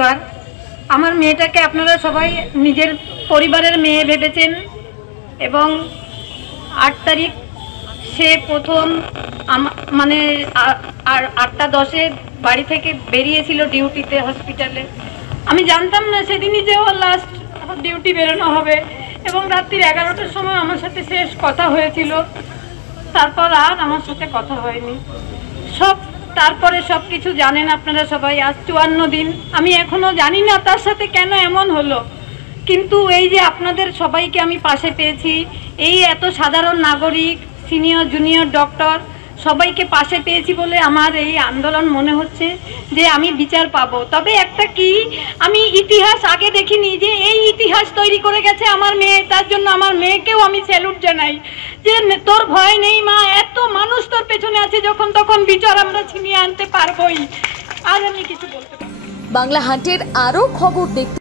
এবার আমার মেয়েটাকে আপনারা সবাই নিজের পরিবারের মেয়ে ভেবেছেন এবং 8 তারিখ সে প্রথম মানে 8টা 10-এ বাড়ি থেকে বেরিয়েছিল ডিউটিতে হসপিটালে। আমি জানতাম না সেদিনই যে ওর লাস্ট ডিউটি বেরোনো হবে এবং রাত্রির 11টার সময় আমার সাথে শেষ কথা হয়েছিল। তারপর আর আমার সাথে কথা হয়নি। তারপরে সব কিছু জানেন আপনারা সবাই। আজ 54 দিন আমি এখনো জানি না তার সাথে কেন এমন হলো, কিন্তু এই যে আপনাদের সবাইকে আমি পাশে পেয়েছি, এই এত সাধারণ নাগরিক, সিনিয়র জুনিয়র ডক্টর সবাইকে পাশে পেয়েছি বলে আমার এই আন্দোলন মনে হচ্ছে যে আমি বিচার পাবো। তবে একটা কি, আমি ইতিহাস আগে দেখিনি যে এই ইতিহাস তৈরি করে গেছে আমার মেয়ে। তার জন্য আমার মেয়েকেও আমি স্যালুট জানাই যে তোর ভয় নেই মা, এত মানুষ তোর পেছনে আছে, যখন তখন বিচার আমরা ছিনিয়ে আনতে পারবোই। আজ আমি কিছু বলতে পারি। বাংলা হান্টের আরও খবর দেখতে